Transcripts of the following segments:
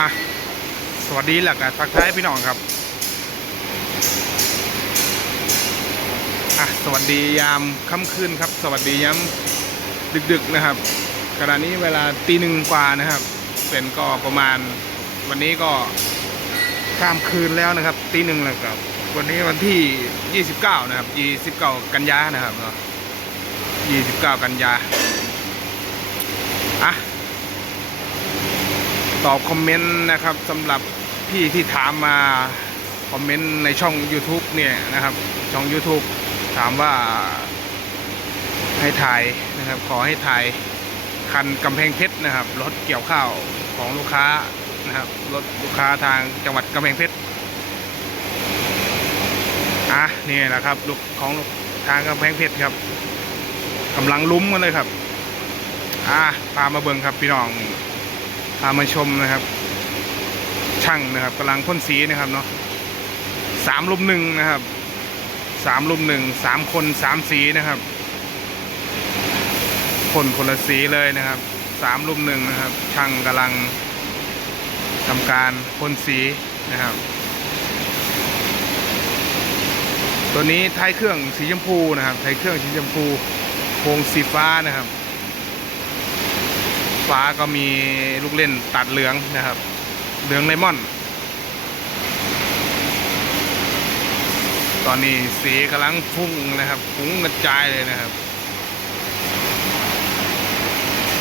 อะ สวัสดีแหละกันทักทายพี่น้องครับ อะ สวัสดียามค่ำคืนครับ สวัสดียามดึก ๆนะครับขณะนี้เวลาตีหนึ่งกว่านะครับ เป็นก็ประมาณ วันนี้ก็ข้ามคืนแล้วนะครับตีหนึ่งแล้วครับ วันนี้วันที่ 29 นะครับ 29 กันยานะครับเนาะ29 กันยาอะ ตอบคอมเมนต์นะครับสำหรับพี่ที่ถามมาคอมเมนต์ในช่อง YouTube เนี่ยนะครับช่อง YouTube ถามว่าให้ถ่ายนะครับ ขอให้ถ่ายคันกำแพงเพชรนะครับรถเกี่ยวข้าวของลูกค้านะครับรถลูกค้าทางจังหวัดกำแพงเพชรอะนี่แหละครับลูกของลูกทางกำแพงเพชรครับกำลังลุ้มกันเลยครับ อะพามาเบิ่งครับพี่น้อง พามาชมนะครับ ช่างนะครับกำลังพ่นสีนะครับเนาะสามลุมหนึ่งนะครับสามลุมหนึ่งสามคนสามสีนะครับพ่นคนละสีเลยนะครับสามลุมหนึ่งนะครับ ช่างกำลังทำการพ่นสีนะครับ ตัวนี้ท้ายเครื่องสีชมพูนะครับท้ายเครื่องสีชมพูโครงสีฟ้านะครับ ฟ้าก็มีลูกเล่นตัดเหลืองนะครับ เหลืองเลมอน ตอนนี้สีกำลังพุ่งนะครับพุ่งกระจายเลยนะครับ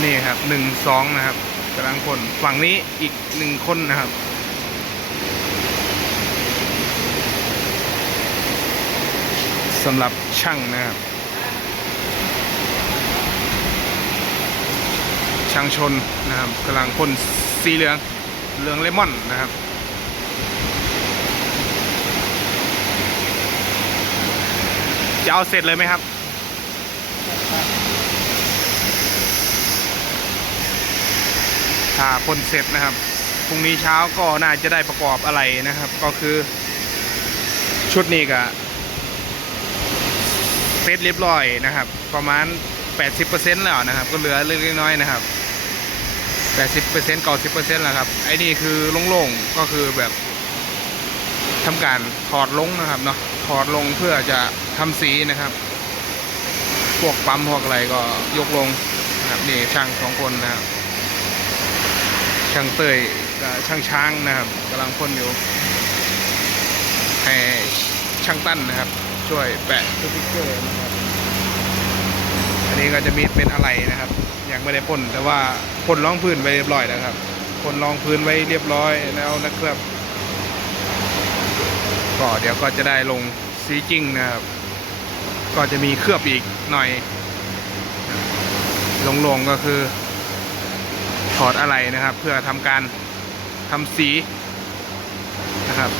นี่ครับหนึ่งสองนะครับกำลังคนฝั่งนี้อีกหนึ่งคนนะครับสำหรับช่างนะครับ ช่างชนนะครับกำลังพ่นสีเหลืองเหลืองเลมอนนะครับจะเอาเสร็จเลยไหมครับ ถ้าพ่นเสร็จนะครับ พรุ่งนี้เช้าก็น่าจะได้ประกอบอะไรนะครับ ก็คือ ชุดนี้ก็เสร็จเรียบร้อยนะครับ ประมาณ 80%แล้วนะครับ ก็เหลือเล็กๆน้อยๆนะครับ 80% 90%แล้วครับ ไอ้นี่คือโล่งๆ ก็คือแบบทำการถอดลงนะครับเนาะ ถอดลงเพื่อจะทำสีนะครับ พวกปั๊มพวกอะไรก็ยกลงนะครับนี่ช่างสองคนนะครับ ช่างเตยกับช่างช้างนะครับกำลังพ่นอยู่ให้ช่างตั้นนะครับ ช่วยแปะสติ๊กเกอร์นะครับ อันนี้ก็จะมีเป็นอะไรนะครับ ไม่ได้พ่นแต่ว่าพ่นรองพื้นไว้เรียบร้อยแล้วครับพ่นรองพื้นไว้เรียบร้อยแล้วนะครับก็เดี๋ยวก็จะได้ลงสีจริงนะครับ ก็จะมีเคลือบอีกหน่อย ลงๆก็คือ ถอดอะไรนะครับ เพื่อทำการทำสีนะครับ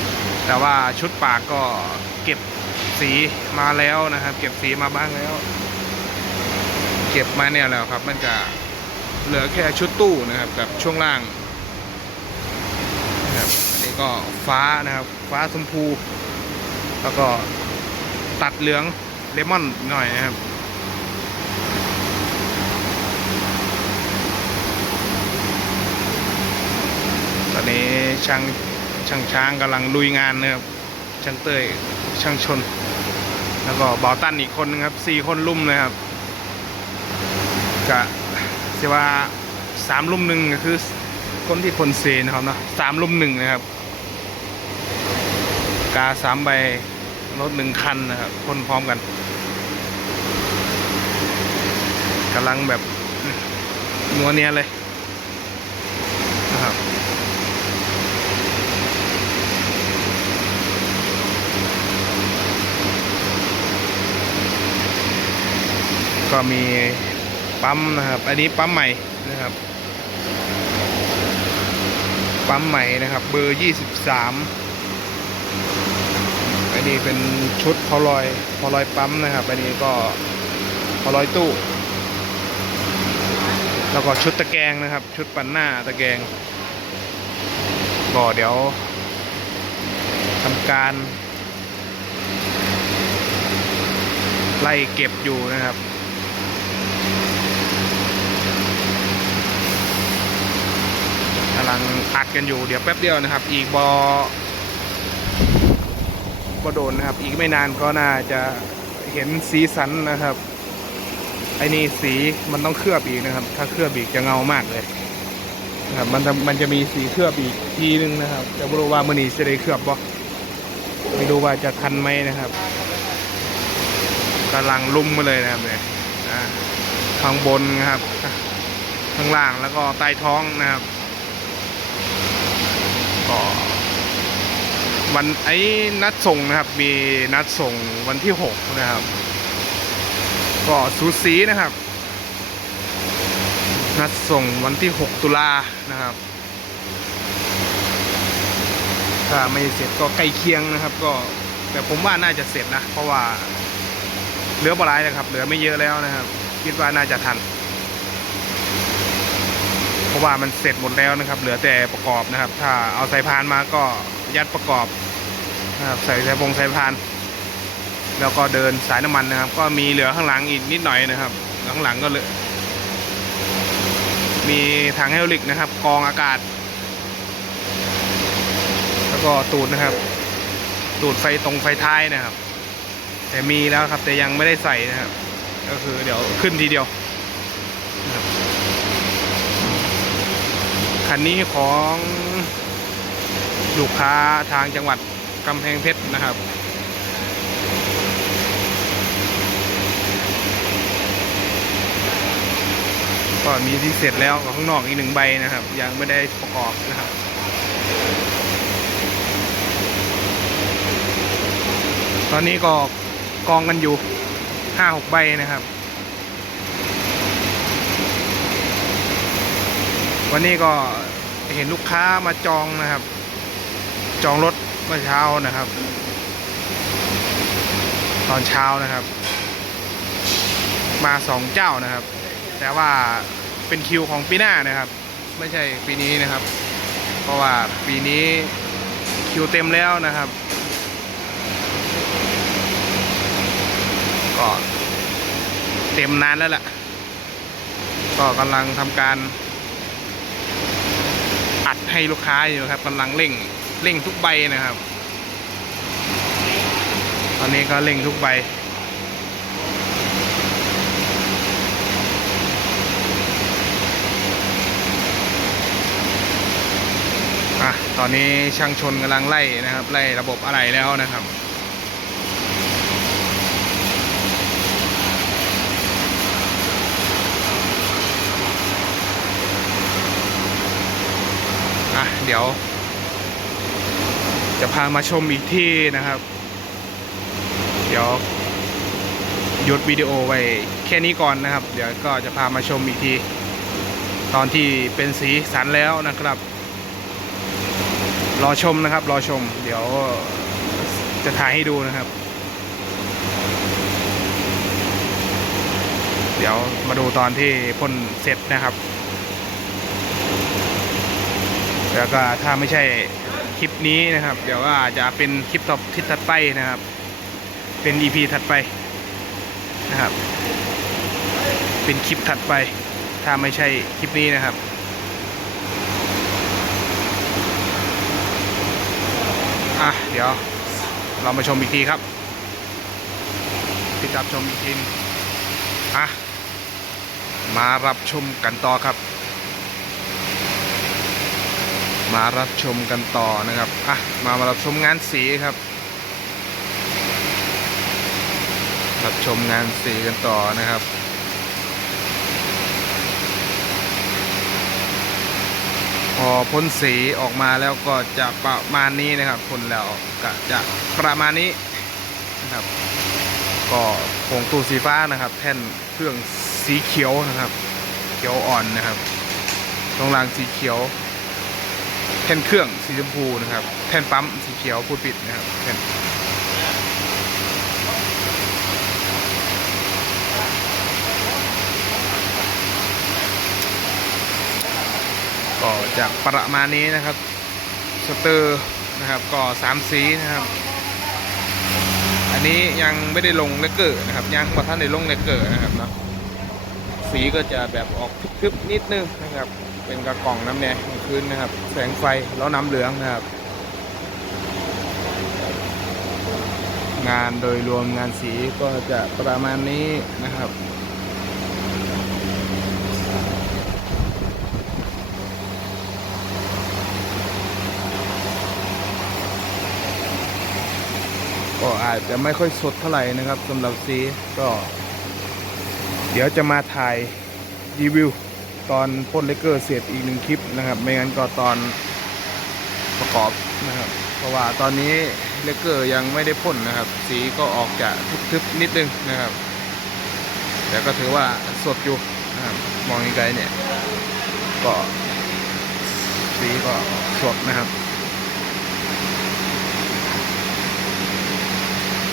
แต่ว่าชุดปากก็เก็บสีมาแล้วนะครับ เก็บสีมาบ้างแล้ว เก็บมาเนี่ยแล้วครับ มันจะเหลือแค่ชุดตู้นะครับกับช่วงล่างนะครับอันนี้ก็ฟ้านะครับ ฟ้าชมพู แล้วก็ตัดเหลืองเลมอนหน่อยนะครับตอนนี้ช่างช่างช้างกำลังลุยงานนะครับช่างเตยช่างชน แล้วก็เบาตันอีกคนนึงครับสี่คนลุ่มนะครับ กะเสียว่าสามลุ่มหนึ่งก็คือคนที่คนเซนะครับเนาะสามลุ่มหนึ่งนะครับ กาสามใบรถหนึ่งคันนะครับคนพร้อมกันกำลังแบบนัวเนียเลยนะครับก็มี ปั๊มนะครับ อันนี้ปั๊มใหม่นะครับ ปั๊มใหม่นะครับ เบอร์23อันนี้เป็นชุดพอลอยพอลอยปั๊มนะครับ อันนี้ก็พอลอยตู้ แล้วก็ชุดตะแกรงนะครับ ชุดปั่นหน้าตะแกรงก็เดี๋ยวทำการ ไล่เก็บอยู่นะครับ กำ ลังอัดกันอยู่เดี๋ยวแป๊บเดียวนะครับ อีกบอบอโดนนะครับ อีกไม่นานก็น่าจะเห็นสีสันนะครับไอ้นี่สีมันต้องเคลือบอีกนะครับ ถ้าเคลือบอีกจะเงามากเลยนะครับมันจะมันจะมีสีเคลือบอีกทีนึงนะครับ จะไม่รู้ว่ามือนีจะได้เคลือบบ่ไม่รู้ว่าจะทันไหมนะครับกำลังลุ่มมาเลยนะครับเนี่ยอ่าข้างบนนะครับ ข้างล่างแล้วก็ใต้ท้องนะครับ ก็วันไอ้นัดส่งนะครับ มีนัดส่งวันที่หกนะครับ ก็สูสีนะครับ นัดส่งวันที่6ตุลานะครับถ้าไม่เสร็จก็ใกล้เคียงนะครับ ก็ แต่ผมว่าน่าจะเสร็จนะ เพราะว่าเหลือบลายนะครับ เหลือไม่เยอะแล้วนะครับ คิดว่าน่าจะทัน เพราะว่ามันเสร็จหมดแล้วนะครับ เหลือแต่ประกอบนะครับ ถ้าเอาสายพานมาก็ยัดประกอบนะครับใส่สายพงสายพาน แล้วก็เดินสายน้ำมันนะครับ ก็มีเหลือข้างหลังอีกนิดหน่อยนะครับข้างหลังก็เหลยมีถังไฮดรอลิกนะครับ กองอากาศ แล้วก็ตูดนะครับ ตูดไฟตรงไฟท้ายนะครับ แต่มีแล้วครับแต่ยังไม่ได้ใส่นะครับ ก็คือเดี๋ยวขึ้นทีเดียวนะครับ คันนี้ของลูกค้าทางจังหวัดกำแพงเพชรนะครับ ก็มีที่เสร็จแล้วข้างนอกอีกหนึ่งใบนะครับ ยังไม่ได้ประกอบนะครับตอนนี้ก็กองกันอยู่ห้าหกใบนะครับ วันนี้ก็เห็นลูกค้ามาจองนะครับ จองรถเมื่อเช้านะครับ ตอนเช้านะครับ มาสองเจ้านะครับ แต่ว่าเป็นคิวของปีหน้านะครับ ไม่ใช่ปีนี้นะครับ เพราะว่าปีนี้คิวเต็มแล้วนะครับก็เต็มนานแล้วล่ะ ก็กำลังทำการ อัดให้ลูกค้าอยู่ครับกำลังเร่งเร่งทุกใบนะครับ ตอนนี้ก็เร่งทุกใบอะตอนนี้ช่างชนกำลังไล่นะครับ ไล่ระบบอะไรแล้วนะครับ ดี๋ยว จะพามาชมอีกที่นะครับ เดี๋ยวหยุดวิดีโอไว้แค่นี้ก่อนนะครับ เดี๋ยวก็จะพามาชมอีกที ตอนที่เป็นสีสันแล้วนะครับ รอชมนะครับ รอชม เดี๋ยวจะถ่ายให้ดูนะครับ เดี๋ยวมาดูตอนที่พ่นเสร็จนะครับ แล้วก็ถ้าไม่ใช่คลิปนี้นะครับ เดี๋ยวก็อาจจะเป็นคลิปต่อทิศถัดไปนะครับ เป็น EP ถัดไปนะครับ เป็นคลิปถัดไป ถ้าไม่ใช่คลิปนี้นะครับอะเดี๋ยวเรามาชมอีกทีครับ ติดตามชมอีกทีอะมารับชมกันต่อครับ มารับชมกันต่อนะครับอะมามารับชมงานสีครับ รับชมงานสีกันต่อนะครับพอพ่นสีออกมาแล้วก็จะประมาณนี้นะครับพ่นแล้วก็จะประมาณนี้นะครับ ก็โครงตู้สีฟ้านะครับ แท่นเครื่องสีเขียวนะครับ เขียวอ่อนนะครับตรงรางสีเขียว แท่นเครื่องสีชมพูนะครับแท่นปั๊มสีเขียวพูดปิดนะครับแท่นก็จะประมาณนี้นะครับ สเตอร์นะครับก็สามสีนะครับ อันนี้ยังไม่ได้ลงเลกเกอร์นะครับ ยังพอท่านได้ลงเลกเกอร์นะครับเนาะ สีก็จะแบบออกทึบๆนิดนึงนะครับ เป็นกระกล่องน้ำแดงกลางคืนนะครับ แสงไฟแล้วน้ำเหลืองนะครับ งานโดยรวมงานสีก็จะประมาณนี้นะครับก็อาจจะไม่ค่อยสดเท่าไหร่นะครับสำหรับสีก็ เดี๋ยวจะมาถ่ายรีวิวตอนพ่นเลกเกอร์เสร็จอีกหนึ่งคลิปนะครับ ไม่งั้นก็ตอนประกอบนะครับ เพราะว่าตอนนี้เลกเกอร์ยังไม่ได้พ่นนะครับ สีก็ออกจะทึบๆนิดนึงนะครับ แต่ก็ถือว่าสดอยู่นะครับมองไกลๆเนี่ย ก็สีก็สดนะครับ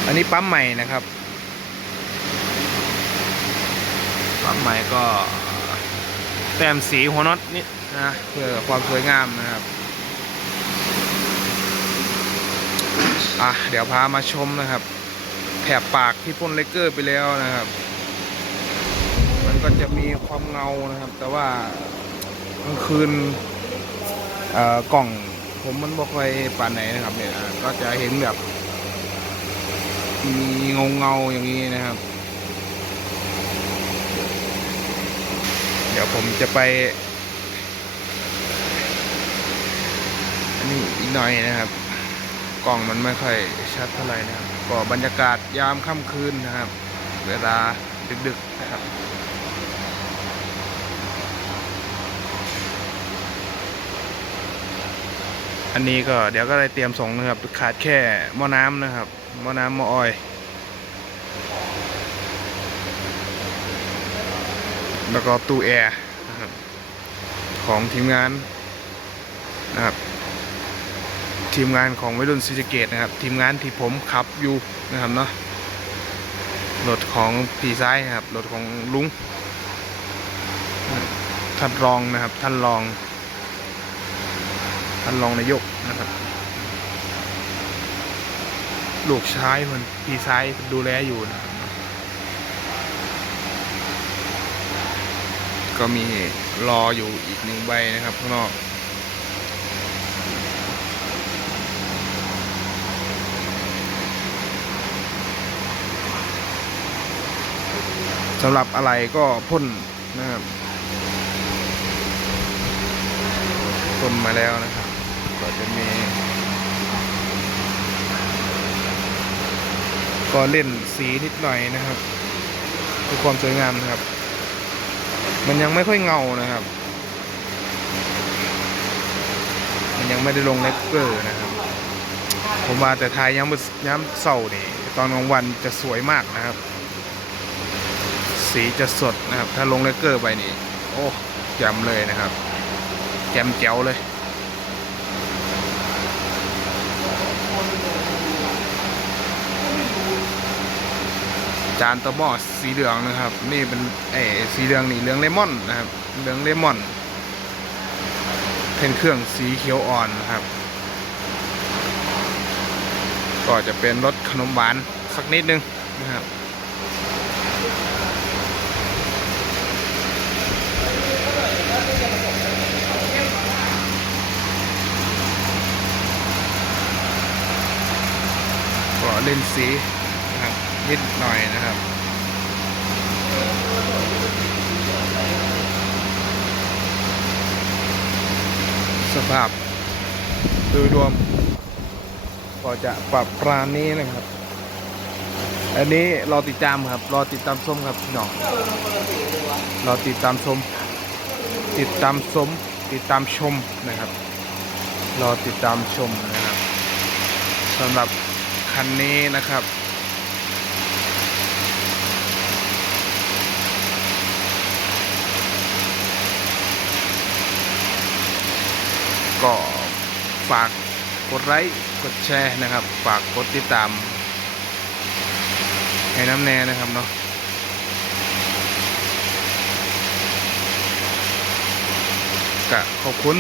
อันนี้ปั๊มใหม่นะครับ ปั๊มใหม่ก็แต้มสีหัวน็อตนิดนะเพื่อความสวยงามนะครับอะเดี๋ยวพามาชมนะครับแถบปากที่พ่นเลกเกอร์ไปแล้วนะครับ มันก็จะมีความเงานะครับ แต่ว่ากลางคืนกล่องผมมันบ่ค่อยปานไหนนะครับเนี่ยก็จะเห็นแบบมีเงาเงาอย่างนี้นะครับ ดี๋ยวผมจะไปอันนี้อีกหน่อยนะครับ กล้องมันไม่ค่อยชัดเท่าไหร่นะครับ ก็บรรยากาศยามค่ำคืนนะครับ เวลาดึกๆนะครับอันนี้ก็เดี๋ยวก็ได้เตรียมส่งนะครับ ขาดแค่หม้อน้ำนะครับหม้อน้ำหม้อออย แล้วก็ตู้แอร์ของทีมงานนะครับทีมงานของวัยรุ่นซิจเกตนะครับ ทีมงานที่ผมขับอยู่นะครับเนาะรถของพี่ซ้ายนะครับรถของลุงท่านรองนะครับ ท่านรอง ท่านรองนายกนะครับลูกชายมันพี่ซ้ายดูแลอยู่นะครับ ก็มีรออยู่อีกหนึ่งใบนะครับข้างนอก สำหรับอะไรก็พ่นนะครับพ่นมาแล้วนะครับ ก็จะมี ก็เล่นสีนิดหน่อยนะครับเพื่อความสวยงามนะครับ มันยังไม่ค่อยเงานะครับ มันยังไม่ได้ลงเลกเกอร์นะครับ ผมว่าแต่ทายย้ำย้ำเศร้านี่ตอนกลางวันจะสวยมากนะครับ สีจะสดนะครับ ถ้าลงเลกเกอร์ไปนี่ โอ้แจ่มเลยนะครับแจ่มแจ๋วเลย จานตะหม้อสีเหลืองนะครับ นี่เป็นเออสีเหลืองนี่เหลืองเลมอนนะครับเหลืองเลมอนเป็นเครื่องสีเขียวอ่อนนะครับ ก็จะเป็นรสขนมหวานสักนิดนึงนะครับก็เล่นสี นิดหน่อยนะครับสภาพโดยรวมก็จะปรับปรานนี้นะครับ อันนี้รอติดตามครับ รอติดตามชมครับพี่น้องรอติดตามชมติดตามชมติดตามชมนะครับ รอติดตามชมนะครับสำหรับคันนี้นะครับ ก็ฝากกดไลค์กดแชร์นะครับ ฝากกดติดตามให้น้ำแน่นะครับเนาะกะขอบคุณ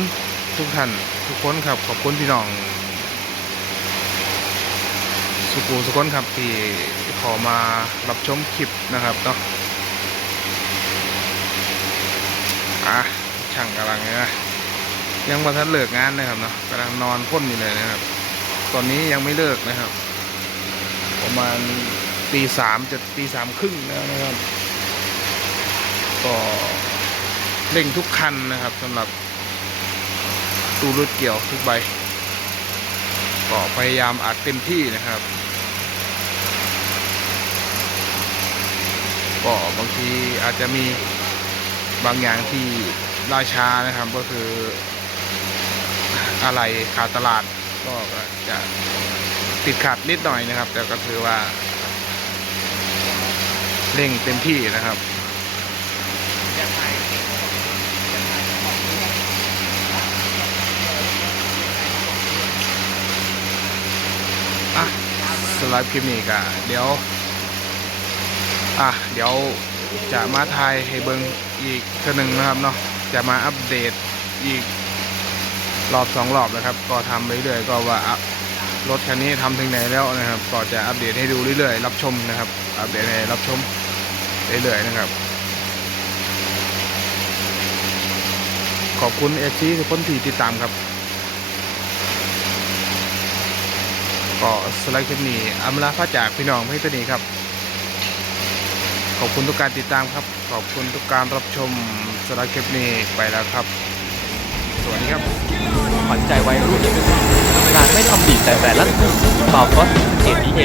ทุกท่านทุกคนครับ ขอบคุณพี่น้อง สุกูสุกคนครับที่ขอมารับชมคลิปนะครับเนาะอะช่างกำลังนะ ยังมาทันเลิกงานนะครับเนาะกำลังนอนพ่นอยู่เลยนะครับ ตอนนี้ยังไม่เลิกนะครับ ประมาณตีสามจะตีสามครึ่งแล้วนะครับ ก็เร่งทุกคันนะครับสำหรับตูรถเกี่ยวทุกใบ ก็พยายามอัดเต็มที่นะครับก็บางทีอาจจะมีบางอย่างที่ล่าช้านะครับก็คือ อะไรขาดตลาดก็จะติดขัดนิดหน่อยนะครับ แต่ก็ถือว่าเร่งเต็มที่นะครับอะสำหรับคลิปนี้ก็เดี๋ยว อะ เดี๋ยวจะมาทายให้เบิงอีกเทื่อหนึ่งนะครับเนาะจะมาอัปเดตอีก รอบสองรอบนะครับ ก็ทำไปเรื่อยก็ว่ารถคันนี้ทำถึงไหนแล้วนะครับ ก็จะอัปเดตให้ดูเรื่อยๆ รับชมนะครับ อัปเดตให้รับชมเรื่อยๆนะครับ ขอบคุณเอซีทุกคนที่ติดตามครับ ก็สไลด์คลิปนี้อำลาพระจากพี่น้องพื่อนนี้ครับ ขอบคุณทุกการติดตามครับ ขอบคุณทุกการรับชมสไลด์คลิปนี้ไปแล้วครับ วนครับขวัญใจวัยรุ่นงานไม่ทำดีแต่แต่ละตอบก็เอ็นดีเอ